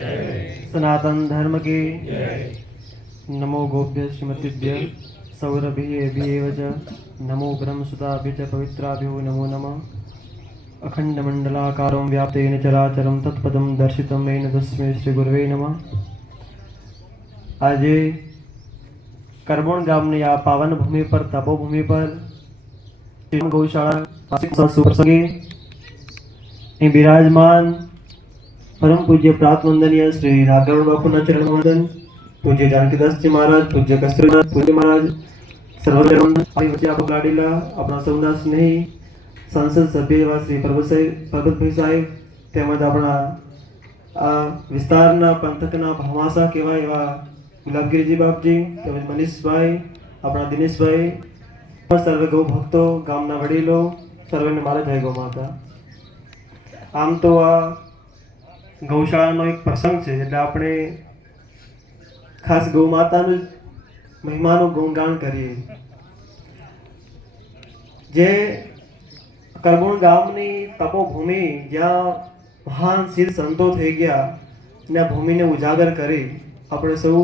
सनातन धर्म की नमो गोभ्य श्रीमतीभ्य सौरभिः च नमो ब्रह्मसुताभ्य च पवित्राभ्यो नमो नमः। अखंडमंडलाकारों व्याप्तेन चराचरं तत्पदं दर्शितं येन तस्मै श्री गुरुवे नमः। આજે કરબોણ ગામની આ પાવન ભૂમિ પર તપોભૂમિ પર ગૌશાળા સુપ્રસંગે અહીં બિરાજમાન परम पूज्य प्रात वंदनीय श्री नागराज बापूना चरण वंदन, पूज्य जानकीदासजी महाराज, पूज्य कस्तूरदास पूज्य महाराज, सर्वधर्म वच्चे आप गाड़ीला अपना सौना स्नेही संसद सभ्य एवं श्री परबतभाई साहेब તેમજ આપણા આ વિસ્તારના પંથકના ભામાસા કહેવાય એવા ગુલાબગીરીજી બાપજી તેમજ મનીષભાઈ, આપણા દિનેશભાઈ, સર્વે ગૌ ભક્તો, ગામના વડીલો, સર્વેને મારા જય ગૌ માતા। આમ તો આ ગૌશાળાનો એક પ્રસંગ છે એટલે આપણે ખાસ ગૌ માતાનું મહિમાનું ગુણગાન કરીએ। જે કરબોણ ગામની તપોભૂમિ જ્યાં મહાન સિદ્ધ સંતો થઈ ગયા ને ભૂમિને ઉજાગર કરી આપણે સૌ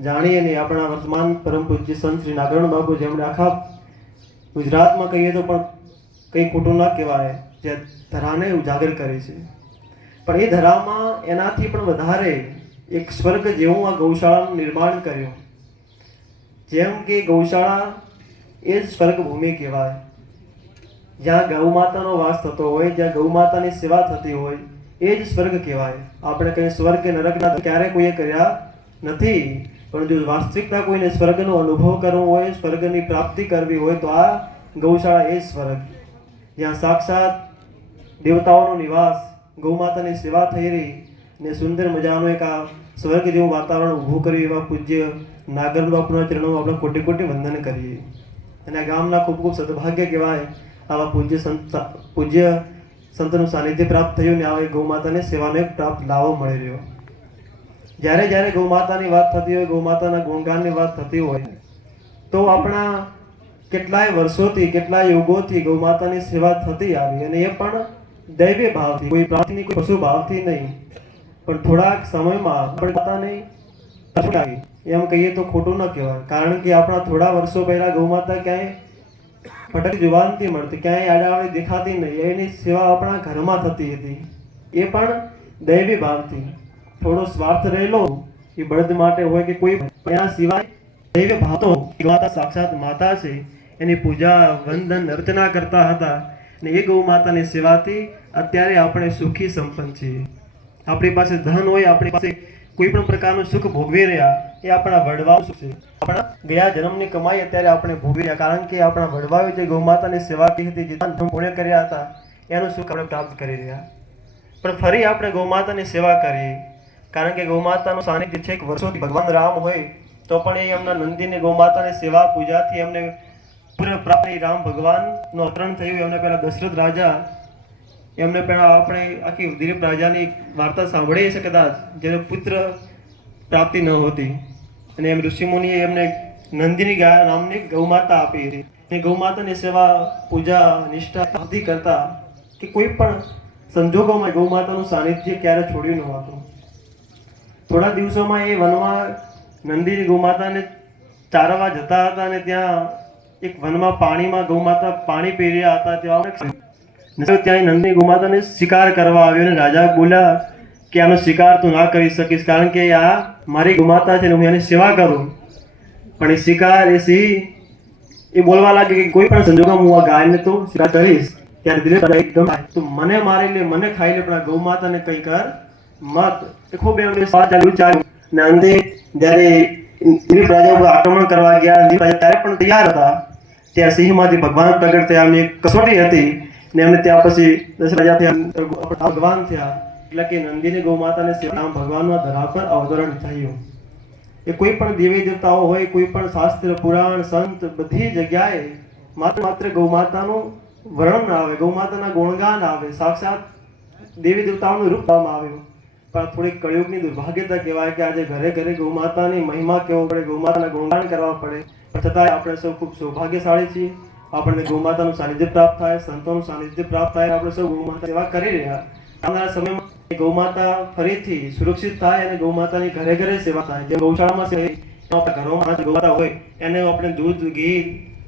જાણીએ ને આપણા વર્તમાન પરમ પૂજ્ય સંત શ્રી નાગરાજ બાપુ જેમણે આખા ગુજરાતમાં કહીએ તો પણ કંઈ ખોટું ન કહેવાય જે ધરાને ઉજાગર કરી છે, પણ એ ધરામાં એનાથી પણ વધારે એક સ્વર્ગ જેવું આ ગૌશાળાનું નિર્માણ કર્યું। જેમ કે ગૌશાળા એ જ સ્વર્ગ ભૂમિ કહેવાય, જ્યાં ગૌ માતાનો વાસ થતો હોય, જ્યાં ગૌ માતાની સેવા થતી હોય એ જ સ્વર્ગ કહેવાય। આપણે કંઈ સ્વર્ગ કે નરકના ક્યારે કોઈએ કર્યા નથી, પણ જો વાસ્તવિકતા કોઈને સ્વર્ગનો અનુભવ કરવો હોય, સ્વર્ગની પ્રાપ્તિ કરવી હોય તો આ ગૌશાળા એ જ સ્વર્ગ, જ્યાં સાક્ષાત દેવતાઓનો નિવાસ, ગૌ માતાની સેવા થઈ રહી ને સુંદર મજાનું એક આ સ્વર્ગ જેવું વાતાવરણ ઊભું કર્યું એવા પૂજ્ય નાગરાજ બાપુના ચરણોમાં આપણે કોટી કોટી વંદન કરીએ। અને આ ગામના ખૂબ ખૂબ સદભાગ્ય કહેવાય આવા પૂજ્ય સંતનું સાનિધ્ય પ્રાપ્ત થયું ને આવા ગૌ માતાને સેવાનો એક પ્રાપ્ત લાવો મળી રહ્યો। જ્યારે જ્યારે ગૌ માતાની વાત થતી હોય, ગૌ માતાના ગુણગાનની વાત થતી હોય તો આપણા કેટલાય વર્ષોથી, કેટલાય યુગોથી ગૌ માતાની સેવા થતી આવી અને એ પણ दैवी भाव थी, कोई प्राप्ति नहीं, कोई पशु भाव थी नहीं, पर थोड़ा समय में माताने एम कहिए तो खोटू न कहेवाय, कारण कि अपना थोड़ा वर्षों पहला गौ माता क्या फटक जुबान थी मळती, क्या आडावड़ी देखाती नहीं, एनी सेवा अपना घर में थती हती, ए पण दैवी भाव थी। थोड़ो स्वार्थ रहेलो ए बळद माटे होय कि कोई एना सिवाय दैवी भाव तो माता साक्षात माता छे एनी पूजा वंदन अर्चना करता हता ने ए गौ मातानी सेवाथी अत्यारे आपणे सुखी संपन्न छीए। आपणी पासे धन होय, आपणी पासे कोई पण प्रकारनुं सुख भोगवी रह्या ए आपणा वडवाओ सुख छे, आपणा गया जन्मनी कमाई अत्यारे आपणे भोगवी रह्या, कारण के आपणा वडवाओए जे गौ मातानी सेवा की हती, जे दान पुण्य कर्या हता एनुं सुख आपणे प्राप्त करी रह्या। पण फरी आपणे गौ मातानी सेवा करीए, कारण के गौ मातानुं सानिध्य छेक वर्षोथी भगवान राम होय तो पण ए एमना नंदीने गौ मातानी सेवा पूजाथी एमने पूर्ण प्राप्त राम भगवान नो अवतरण थयुं। एमने पहला दशरथ राजा एमने पहला आपणे आखी दिलीप राजानी वार्ता सांभळी हशे कदाच, जेने पुत्र प्राप्ति न होती अने एम ऋषिमुनिए एमने नंदिनी गाय नामनी गौ माता आपी हती। ए गौ मातानी सेवा पूजा निष्ठा अति करता कि कोई पण संजोगोमां गौ मातानुं सानिध्य क्यारे छोड्युं न होतुं। थोड़ा दिवसोमां ए वनमां नंदिनी गौ माताने चारवा जता हता अने त्यां एक वन में पानी में गौ माता पानी पी रहा था, त्या नंदिनी गौ माता ने शिकार करवा आव्यो ने राजा बोल्या कि आनो शिकार तू ना करी सकीश, कारण के आ मारी गौ माता छे ने हुं एनी सेवा करूं, पण ए शिकार ए सिंह ए बोलवा लागे कि कोई पण संजोगोमां हुं आ गायने तो शिकार करीश। त्यारे दिलीप राजा एकदम तू मने मारी ले, मने खाई ले, पण आ गौ माता ने कई कर मत। ए खूब एम स्वाद चालू ने अंते ज्यारे दिलीप राजा पर आक्रमण करवा गया, दिलीप राजा त्यारे पण तैयार हता, त्या सिंहमांथी भगवान प्रगट थया, एमनी एक कसोटी हती ने एमने त्या पछी दशरथ राजा भगवान थया, એટલે કે નંદીની ગૌ માતાને સેવા ભગવાનના ધરા પર અવતરણ થયું। એ કોઈ પણ દેવી દેવતાઓ હોય, કોઈ પણ શાસ્ત્ર પુરાણ સંત બધી જગ્યાએ માત્ર ગૌ માતાનું વર્ણન આવે, ગૌ માતાના ગુણગાન આવે, સાક્ષાત દેવી દેવતાઓનું રૂપ આપવામાં આવ્યું। પણ થોડી કળિયુગની દુર્ભાગ્યતા કહેવાય કે આજે ઘરે ઘરે ગૌ માતાની મહિમા કહેવો પડે, ગૌ માતાના ગુણગાન કરવા પડે, છતાં આપણે સૌ ખૂબ સૌભાગ્યશાળી છીએ। આપણને ગૌ માતાનું સાનિધ્ય પ્રાપ્ત થાય, સંતોનું સાનિધ્ય પ્રાપ્ત થાય, આપણે સૌ ગૌ માતા સેવા કરી રહ્યા। આવનારા સમયમાં ગૌ માતા ફરીથી સુરક્ષિત થાય અને ગૌ માતાની ઘરે ઘરે સેવા થાય. જે ગૌશાળામાં સેવા થાય, આપણા ઘરોમાં ગૌ માતા હોય એને આપણે દૂધ ઘી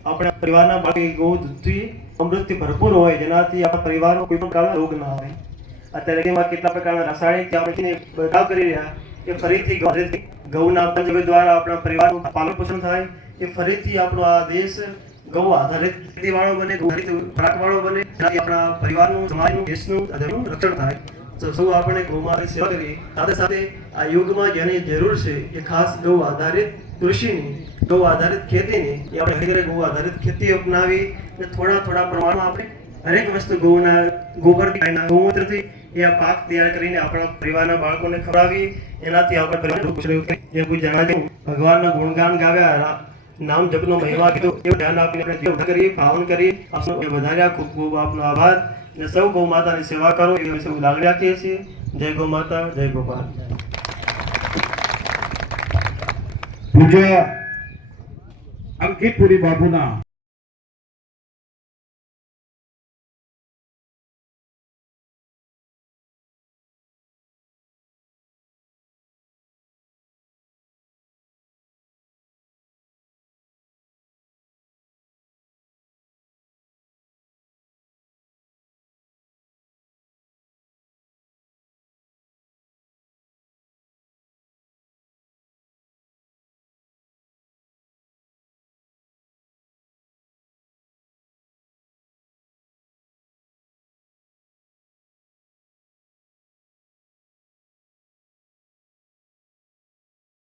આપણા પરિવારના બાકી ગૌ દૂધથી અમૃતથી ભરપૂર હોય, જેનાથી આપણા પરિવારનો કોઈ પણ પ્રકારનો રોગ ના આવે. અત્યારે એમાં કેટલા પ્રકારના રાસાયણિક આપણે બચાવ કરી રહ્યા એ ફરીથી ગૌના પંચગવ્ય દ્વારા આપણા પરિવારનું પાલન પોષણ થાય. એ ફરીથી આપણો આ દેશ ગૌ આધારિત ખેતીવાળો બને, ગૌ આધારિત ખોરાકવાળો બને, જેનાથી આપણા પરિવારનું, સમાજનું, દેશનું, ધર્મનું રક્ષણ થાય. તો સૌ આપણે ગૌ માતાની સેવા કરીએ. સાથે સાથે આ યુગમાં જેની જરૂર છે એ ખાસ ગૌ આધારિત કૃષિની, ગૌ આધારિત ખેતીની, એ આપણે ઘરે ગૌ આધારિત ખેતી અપનાવી અને થોડા પ્રમાણમાં આપણે હરેક વસ્તુ ગૌના ગોબરથી, ગાયના ગૌમૂત્રથી એ આ પાક તૈયાર કરીને આપણા પરિવારના બાળકોને ખવડાવી. એનાથી આપણે પરિવાર જે કોઈ જણાવ્યું ભગવાનના ગુણગાન ગાવ્યા, નામ જપનો મહિમા કીધો, એવું ધ્યાન આપીને આપણે જીવન કરીએ, પાવન કરીએ. આપનો વધાર્યા ખૂબ ખૂબ આપનો આભાર. અને સૌ ગૌ માતાની સેવા કરો એવી સૌ લાગણી રાખીએ છીએ. જય ગૌ માતા, જય ગોપાલ. પૂજ્ય અંકિતપુરી બાપુના